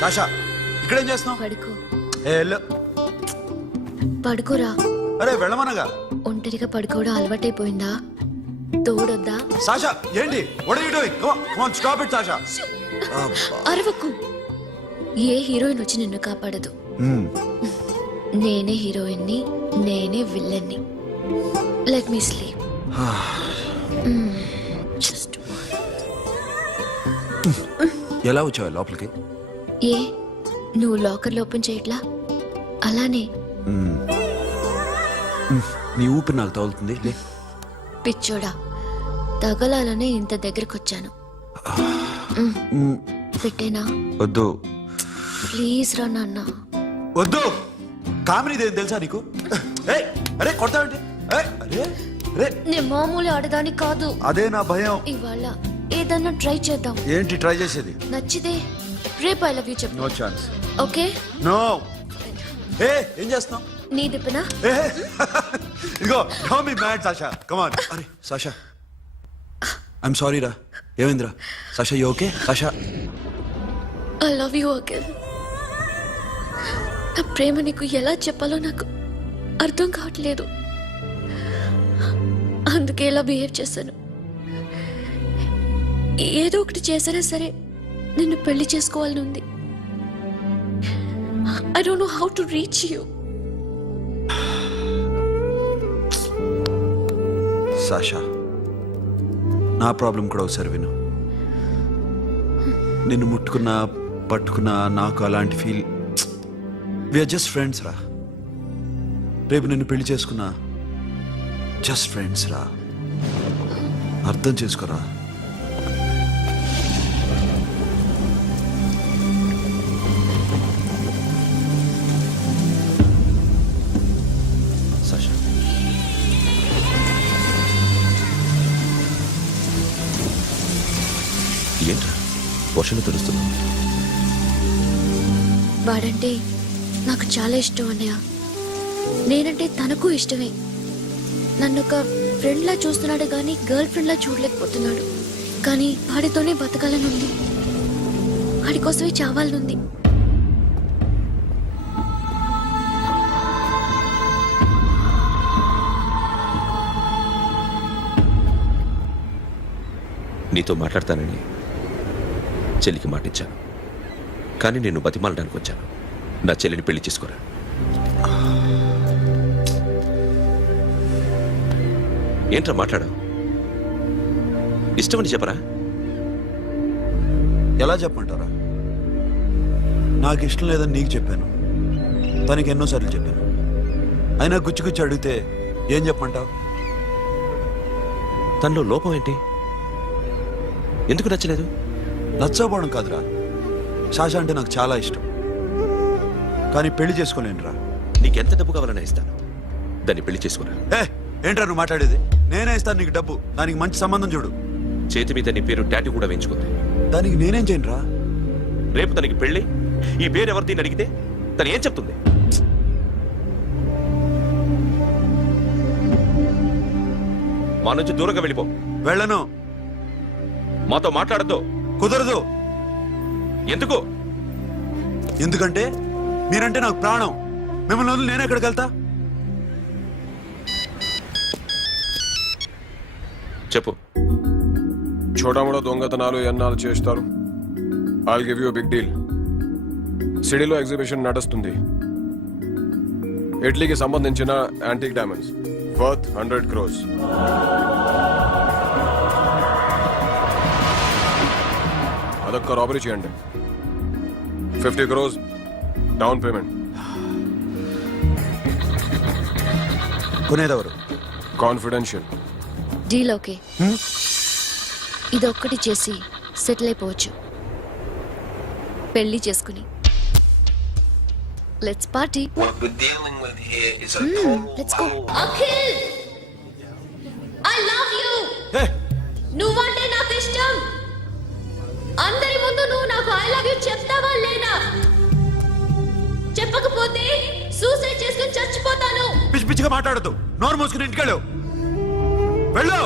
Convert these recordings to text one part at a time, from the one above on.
Sasha ఇక్కడేం చేస్తున్నావు? పడుకో. పడుకోరా. అరే వెళ్ళమనగా. ఒంటరిగా పడుకోవడం అలవాటైపోయిందా? తోడొద్దా? సాషా ఏంటి? What are you doing? Come on, stop it, Sasha. అరవకు. ఏ హీరోయిన్ వచ్చి నిన్ను కాపాడదు. నేనే హీరోయిన్ని, నేనే విల్లన్ని. Let me sleep. జస్ట్ ఎలా వచ్చావు లోపలికి? ఏ నువ్వు లాకర్ ఓపెన్ చేయట్లా? అలానే. నీ ఊపిరి నాకు తగులుతుంది. పిచ్చోడా, తగలాలనే ఇంత దగ్గరకు వచ్చాను. పెట్టేనా? వద్దు ప్లీజ్ రా నాన్న. వద్దు. కామినీదేం తెలుసా నీకు? అరే కొడతావండి. నేను మామూలు ఆడదాని కాదు. అదే నా భయం. ఇవాళ ఏదన్నా ట్రై చేద్దాం. ఏంటి ట్రై చేసేది? నచ్చితే రేపు ఐ లవ్ యూ చెప్పు. No chance. ఓకే? నో. ఏం చేస్తున్నావు? నీ దిప్పనా? ఇదిగో don't be mad Sasha. Come on. అరే సాషా, ఐఎమ్ సారీ రా. ఏమైందిరా? Sasha you okay? Sasha I love you again. నా ప్రేమ నీకు ఎలా చెప్పాలో నాకు అర్థం కావట్లేదు. అందుకే ఇలా బిహేవ్ చేశాను. ఏదో ఒకటి చేసినా సరే నిన్ను పెళ్లి చేసుకోవాలని ఉంది. I don't know how to reach you. Sasha, నా ప్రాబ్లం కూడా ఒకసారి విను. నిన్ను ముట్టుకున్నా పట్టుకున్నా నాకు అలాంటి ఫీల్. వీఆర్ జస్ట్ ఫ్రెండ్స్ రా. రేపు నిన్ను పెళ్లి చేసుకున్నా జస్ట్ ఫ్రెండ్స్ రా. అర్థం చేసుకోరా. సాషా, ఏంట్రా వర్షంలో తెలుస్తున్నా? వాడంటే నాకు చాలా ఇష్టం అన్నయ్య. నేనంటే తనకు ఇష్టమే. నన్ను ఒక ఫ్రెండ్ లా చూస్తున్నాడు కానీ గర్ల్ ఫ్రెండ్ లా చూడలేకపోతున్నాడు. కానీ వాడితోనే బతకాలని ఉంది. వాడి కోసమే చావాలనుంది. నీతో మాట్లాడతానని చెల్లికి మాటిచ్చాను, కానీ నేను బతిమాలడానికి వచ్చాను. నా చెల్లిని పెళ్లి చేసుకోరా. ఏంట్రా మాట్లాడావు? ఇష్టమని చెప్పరా? ఎలా చెప్పమంటారా? నాకు ఇష్టం లేదని నీకు చెప్పాను, తనకి ఎన్నోసార్లు చెప్పాను. అయినా గుచ్చి గుచ్చి అడిగితే ఏం చెప్పమంటావు? తనలో లోపం ఏంటి? ఎందుకు నచ్చలేదు? నచ్చకపోవడం కాదురా, సాషా అంటే నాకు చాలా ఇష్టం, కానీ పెళ్లి చేసుకోలేనురా. నీకెంత డబ్బు కావాలన్నా ఇస్తాను, దాన్ని పెళ్లి చేసుకోరా. ఏంట్రా నువ్వు మాట్లాడేది? నేనే ఇస్తాను నీకు డబ్బు, దానికి మంచి సంబంధం చూడు. చేతి మీద నీ పేరు టాటూ కూడా వేయించుకుంది. దానికి నేనేం చేయనురా? రేపు తనకి పెళ్లి ఈ పేరు ఎవరిది అడిగితే తను ఏం చెప్తుంది? మా నుంచి దూరంగా వెళ్ళిపో. వెళ్ళను. మాతో మాట్లాడద్దు. కుదరదు. ఎందుకు? ఎందుకంటే మీరంటే నాకు ప్రాణం. మిమ్మల్ని వదిలి నేను ఎక్కడికి వెళ్తా? చెప్పు. చోటామోటా దొంగతనాలు ఎన్నాళ్ళు చేస్తారు? I'll give you big deal. సిటీలో ఎగ్జిబిషన్ నడుస్తుంది. ఇటలీకి సంబంధించిన యాంటిక్ డైమండ్స్ వర్త్ 100 crores. అదొక్క రాబరీ చేయండి. 50 crores డౌన్ పేమెంట్. కొనేదెవరు? కాన్ఫిడెన్షియల్. Deal okay. ఇదొక్కటి చేసి సెటిల్ అయిపోవచ్చు. పెళ్లి చేసుకుని let's party. What we're dealing with here is a total let's go. Akhil, I love you. నువ్వంటే నాకు ఇష్టం. అందరి ముందు నువ్వు నాకు ఐ లవ్ యు చెప్తావా లేదా? చెప్పకపోతే సూసైడ్ చేసుకుని చచ్చిపోతాను. పిచ్చి పిచ్చిగా మాట్లాడద్దు. నోరు మూసుకుని ఇంటికెళ్ళు. వెళ్ళు.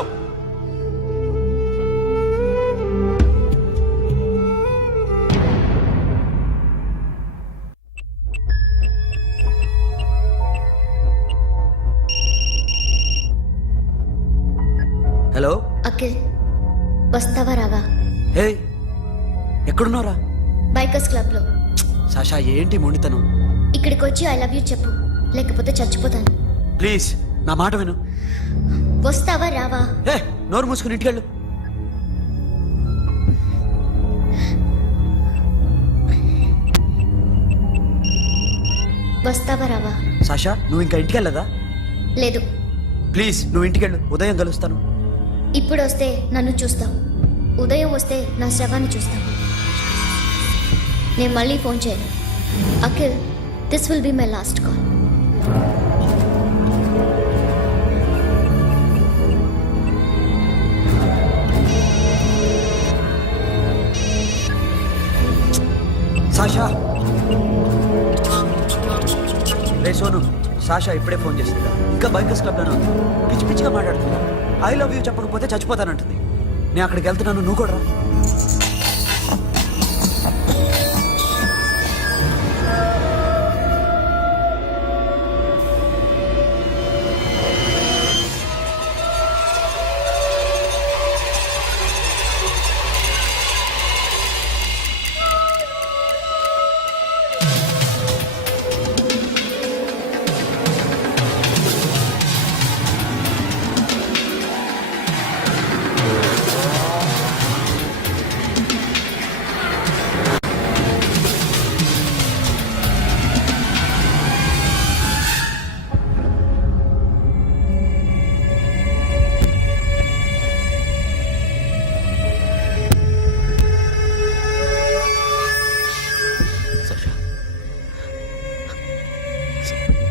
హలో అఖిల్ వస్తావా రావా? హే ఎక్కడున్నారా? బైకర్స్ క్లబ్ లో. సాషా ఏంటి మొండితనం? ఇక్కడికి వచ్చి ఐ లవ్ యూ చెప్పు, లేకపోతే చచ్చిపోతాను. ప్లీజ్ నా మాట విను. వస్తావా రావా? హే నోరు మూసుకుని ఇంటికెళ్ళు. వస్తావా రావా? సాషా నువ్వు ఇంకా ఇంటికెళ్ళదా? లేదు. ప్లీజ్ నువ్వు ఇంటికెళ్ళు, ఉదయం కలుస్తాను. ఇప్పుడు వస్తే నన్ను చూస్తాం, ఉదయం వస్తే నా శవాన్ని చూస్తాం. నేను మళ్ళీ ఫోన్ చేయను. Akhil, this will be my last call. Sasha ray Sonu, Sasha ఇప్పుడే ఫోన్ చేసిందా? ఇంకా బైకర్స్ క్లబ్లోనే ఉంది. పిచ్చి పిచ్చిగా మాట్లాడుతుందా? ఐ లవ్ యూ చెప్పకపోతే చచ్చిపోతానంటుంది. నేను అక్కడికి వెళ్తున్నాను, నువ్వు కూడా రా.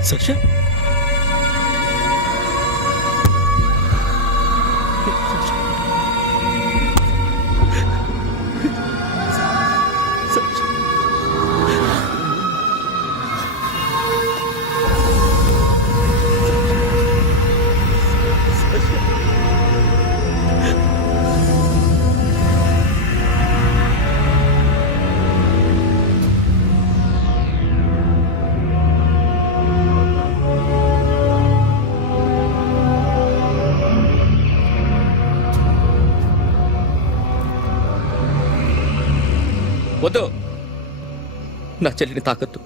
సాక్షా వద్దు, నా చెల్లిని తాకద్దు,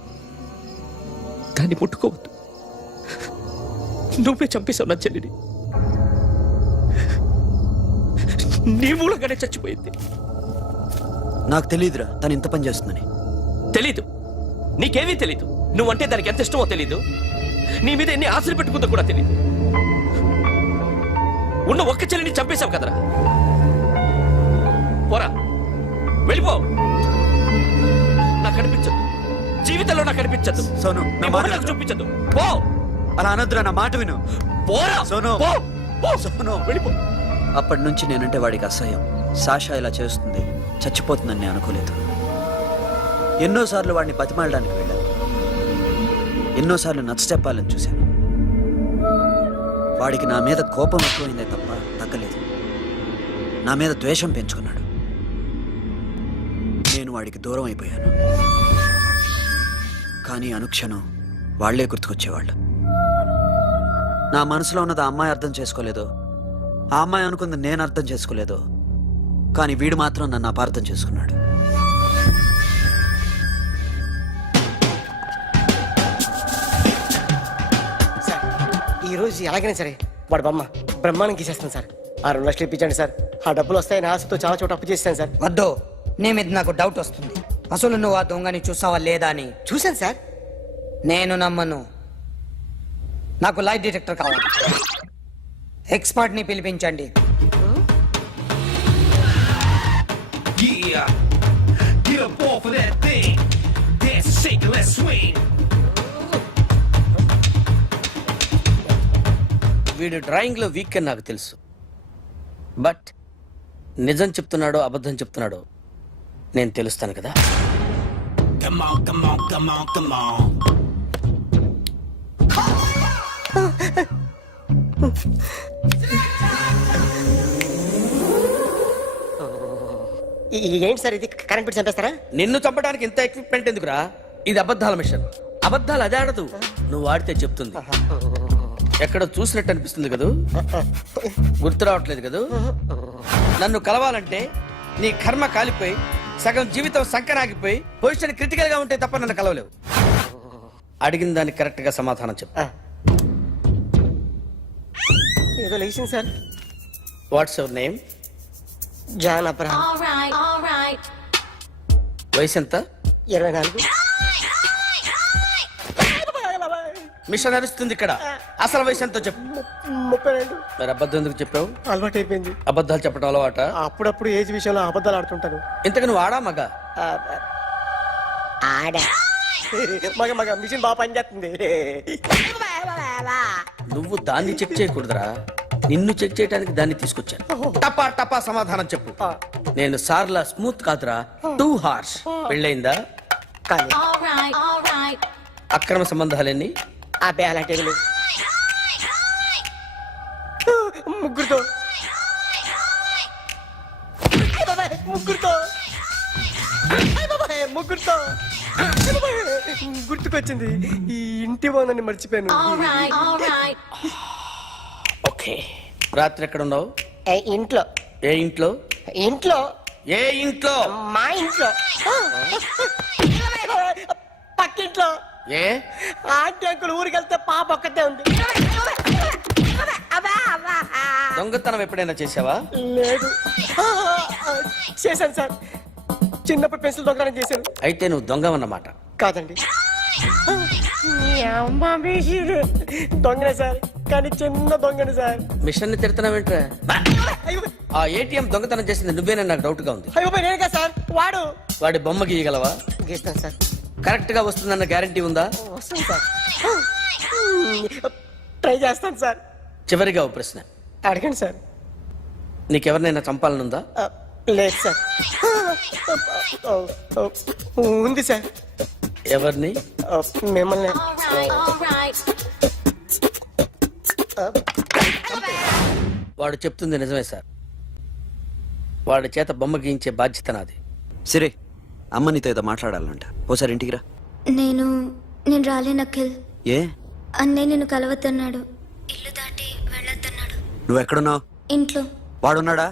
దాన్ని ముట్టుకోవద్దు. నువ్వే చంపేశావు నా చెల్లిని. నీ మూలంగానే చచ్చిపోయింది. నాకు తెలియదురా తను ఇంత పని చేస్తుందని. తెలీదు, నీకేమీ తెలీదు. నువ్వంటే దానికి ఎంత ఇష్టమో తెలీదు, నీ మీద ఎన్ని ఆశలు పెట్టుకుందో కూడా తెలీదు. ఉన్న ఒక్క చెల్లిని చంపేశావు కదరా. పోరా, వెళ్ళిపో. నాకు కనిపించదు, జీవితంలో నాకు కనిపించదు. సోను నీ మొహం నాకు చూపించదు. పో. అలా అనొద్దురా, నా మాట విను. పోరా సోను. పో. పో. సోను వెళ్ళిపో. అప్పటి నుంచి నేనంటే వాడికి అసహ్యం. సాషా ఇలా చేస్తుంది, చచ్చిపోతుందని నేను అనుకోలేదు. ఎన్నోసార్లు వాడిని బతిమాలడానికి వెళ్ళాను, ఎన్నోసార్లు నచ్చ చెప్పాలని చూశాను. వాడికి నా మీద కోపం ఎక్కువైందే తప్ప తగ్గలేదు. నా మీద ద్వేషం పెంచుకున్నాడు. నేను వాడికి దూరం అయిపోయాను. కానీ అనుక్షణం వాళ్లే గుర్తుకొచ్చేవాళ్ళు. నా మనసులో ఉన్నది ఆ అమ్మాయి అర్థం చేసుకోలేదో, ఆ అమ్మాయి అనుకుంది నేను అర్థం చేసుకోలేదో, కానీ వీడు మాత్రం నన్ను అపార్థం చేసుకున్నాడు. సార్ ఈరోజు ఎలాగైనా సరే వాడు బొమ్మ బ్రహ్మాండం గీసేస్తాను సార్. ఆ 2 లక్షలు ఇప్పించండి సార్. ఆ డబ్బులు వస్తాయని ఆశతో చాలా చోట అప్పు చేస్తాను సార్. వద్దు, నీ మీద నాకు డౌట్ వస్తుంది. అసలు నువ్వు ఆ దొంగని చూసావా లేదా అని. చూశాను సార్. నేను నమ్మను. నాకు లైట్ డిటెక్టర్ కావాలి. ఎక్స్పర్ట్ ని పిలిపించండి. Yeah, get up off of that thing. Dance and shake and let's swing. వీడు డ్రాయింగ్ లో వీక్ అని నాకు తెలుసు, బట్ నిజం చెప్తున్నాడో అబద్ధం చెప్తున్నాడో నేను తెలుస్తాను కదా. Come on, come on, come on, come on. ఏంటి సార్ ఇది? కరెంట్ బిల్ చంపేస్తారా? నిన్ను చంపడానికి ఇంత ఎక్విప్మెంట్ ఎందుకురా? ఇది అబద్ధాల మిషన్. అబద్ధాలు అదే ఆడదు, నువ్వు ఆడితే చెప్తుంది. ఎక్కడ చూసినట్టు అనిపిస్తుంది కదూ? గుర్తు రావట్లేదు కదూ? నన్ను కలవాలంటే నీ కర్మ కాలిపోయి సగం జీవితం సంకరాగిపోయి పొజిషన్ క్రిటికల్ గా ఉంటే తప్ప నన్ను కలవలేవు. అడిగిన దానికి కరెక్ట్ గా సమాధానం చెప్పు. ఏదో లేచింది sir. What's your name? John Abraham. వయసు ఎంత? 24. మిషన్ నడుస్తుంది ఇక్కడ. అసలు వయసు ఎంతో చెప్పు. 32. మరి అబద్ధం ఎందుకు చెప్పావు? అలవాటు అయిపోయింది. అబద్ధాలు చెప్పడం అలవాట? అప్పుడప్పుడు ఏజ్ విషయంలో అబద్ధాలు ఆడుతుంటాను. ఇంతకు నువ్వు ఆడా మగ? ఆడా. మగ మగ మిషన్ బాగా పనిచేస్తుంది. నువ్వు దాన్ని చెక్ చేయకూడదురా, నిన్ను చెక్ చేయడానికి దాన్ని తీసుకొచ్చాను. టపా టపా సమాధానం చెప్పు. నేను సార్లా స్మూత్ కాదురా, టూ హార్ష్. పెళ్ళయిందా? కానీ అక్రమ సంబంధాలన్నీ? అబ్బే అలాంటి ఏమీ లేదు. ముగ్గురుతో. ముగ్గురుతో ముగ్గురుతో గుర్తుకొచ్చింది. ఈ ఇంటి బాగుందని మర్చిపోయాను. ఓకే. రాత్రి ఎక్కడ ఉన్నావు? ఇంట్లో. ఏ ఇంట్లో? ఇంట్లో. ఏ ఇంట్లో? మా ఇంట్లో. పక్కింట్లో. ఏ ఆంటీ అంకుల్ ఊరికి వెళ్తే పాప ఒక్కతే ఉంది. దొంగతనం ఎప్పుడైనా చేసావా? లేదు. చేశాను సార్. చిన్నప్పుడు పెన్సిల్ దొంగతనం చేశాను. అయితే నువ్వు దొంగవన్నమాట. కాదండి, దొంగనే సార్, కానీ చిన్న దొంగని సార్. మిషన్ ని తిడుతున్నావేంట్రా? ఆ ఏటీఎం దొంగతనం చేసింది నువ్వేనని నాకు డౌట్ గా ఉంది. అయ్యో నేనే కదా సార్. వాడి బొమ్మ గీయగలవా? గీస్తాను సార్. కరెక్ట్ గా వస్తుందన్న గ్యారంటీ ఉందా? వస్తాను సార్. ట్రై చేస్తాను సార్. చివరిగా ఓ ప్రశ్న అడగండి సార్. నీకెవరినైనా చంపాలనుందా? లేదు సార్. ఉంది సార్. ఎవరిని? మిమ్మల్ని. వాడు చెప్తుంది నిజమే సార్. వాడి చేత బొమ్మ గీయించే బాధ్యత నాది. సిరే, అమ్మ నీతో ఏదో మాట్లాడాలంట. ఓసారి ఇంటికి రా. నేను రాలేను అఖిల్. ఏ? అన్నయ్య నిన్ను కలవద్దన్నాడు. ఇల్లు దాటి వెళ్ళొద్దన్నాడు. నువ్వు ఎక్కడున్నావు? ఇంట్లో వాడున్నాడా?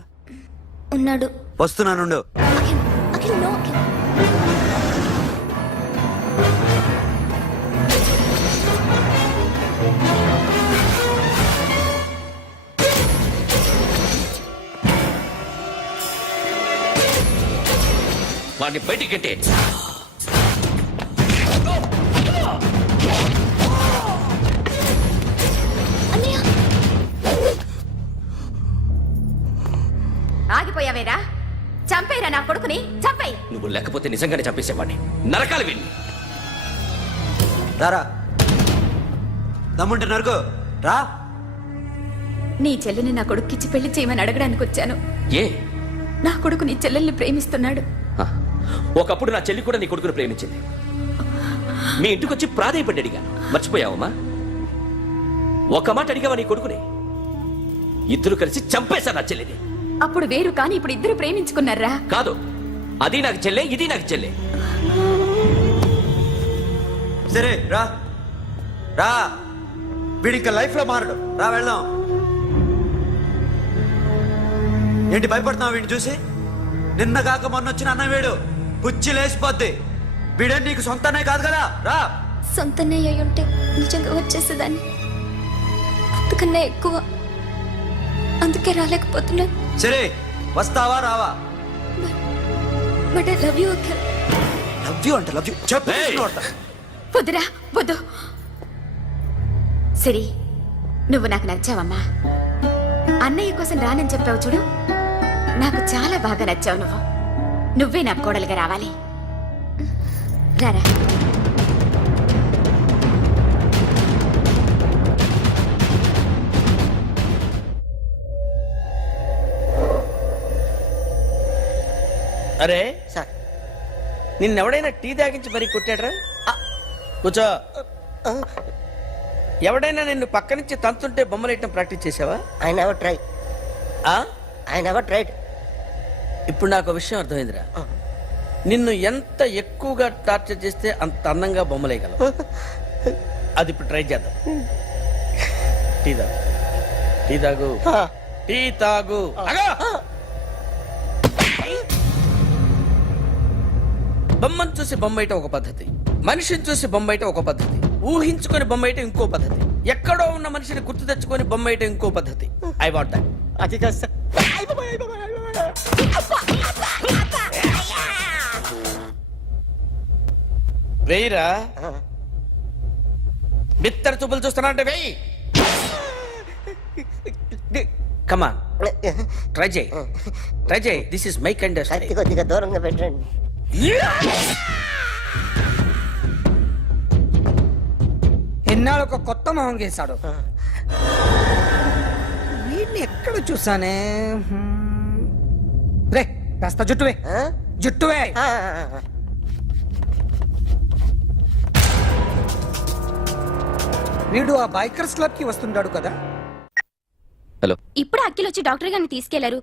ఉన్నాడు. వస్తున్నానుండు. అఖిల్, అఖిల్, నో అఖిల్. వాడిని బయటికి గెట్టే. అన్నయ్య, ఆగిపోయావేరా? చంపేరా నా కొడుకుని, చంపేయ్. నువ్వు లేకపోతే నిజంగానే చంపేసేవాడిని. నరకాలి వీణ్ణి. రారా, దమ్ముంటే నరుకు రా. నీ చెల్లిని నా కొడుక్కిచ్చి పెళ్లి చేయమని అడగడానికి వచ్చాను. ఏ? నా కొడుకు నీ చెల్లెల్ని ప్రేమిస్తున్నాడు. ఆ, ఒకప్పుడు నా చెల్లి కూడా నీ కొడుకుని ప్రేమించింది. మీ ఇంటికి వచ్చి ప్రాధేయపడి అడిగాను. మర్చిపోయావమ్మా? ఒక మాట అడిగావా నీ కొడుకుని? ఇద్దరు కలిసి చంపేశారు నా చెల్లిని. అప్పుడు వేరు, కానీ ఇప్పుడు ఇద్దరు ప్రేమించుకున్నారా? కాదు, అది నాకు చెల్లె, ఇది నాకు చెల్లె. సరే రా రా, వీడి ఇంకా లైఫ్ లో మారడు. రా వెళ్దాం. ఏంటి భయపడుతున్నావు వీడిని చూసి? నిన్న కాక మొన్న వచ్చిన అన్న వీడు పుచ్చి లేసిపోద్ది. వీడే నీకు సొంతనే కాదు కదా. రా. సొంతనే అయి ఉంటే నిజంగా వచ్చేసేదాన్ని. అంతకన్నా ఎక్కువ. అందుకే రాలేకపోతున్నా. సరే, వస్తావా రావా? But I love you Akhil. Love you అంటే లవ్ యూ చెప్పు. వద్దురా, వద్దు. సిరి, నువ్వు నాకు నచ్చావమ్మా. అన్నయ్య కోసం రానని చెప్పావు చూడు, నాకు చాలా బాగా నచ్చావు. నువ్వే నా కోడలుగా రావాలి. రారా. అరే సార్, నిన్నెవడైనా టీ తాగించి మరీ కొట్టాడ్రా? కూర్చో. ఎవడైనా నిన్ను పక్క నుంచి తంతుంటే బొమ్మలేయటం ప్రాక్టీస్ చేసావా? I never try. I never tried. ఇప్పుడు నాకు విషయం అర్థమైందిరా. నిన్ను ఎంత ఎక్కువగా టార్చర్ చేస్తే అంత అందంగా బొమ్మలేయగలవు. అది ఇప్పుడు ట్రై చేద్దాం. టీ తాగు టీ తాగు టీ తాగు అగో! బొమ్మను చూసి బొమ్మయిట ఒక పద్ధతి, మనిషిని చూసి బొమ్మయిట ఒక పద్ధతి, ఊహించుకొని బొమ్మయిట ఇంకో పద్ధతి, ఎక్కడో ఉన్న మనిషిని గుర్తు తెచ్చుకొని బొమ్మయిట ఇంకో పద్ధతి. I want that. అది కాదు సార్. వెయ్యిరా, బిత్తర చూపులు చూస్తున్నా అంటే వెయ్యి. కమాన్, ట్రై చేయి, ట్రై చేయి. This is my kind of కత్తి కొద్దిగా దూరంగా పెట్టండి. ఎన్నాళ్ళు ఒక కొత్త మొహం గీశాడు. వీడిని ఎక్కడ చూసానే? రే కాస్త జుట్టువే, జుట్టువే. వీడు ఆ బైకర్స్ క్లబ్ కి వస్తుంటాడు కదా. హలో, ఇప్పుడు అఖిల్ వచ్చి డాక్టర్ గారిని తీసుకెళ్లారు.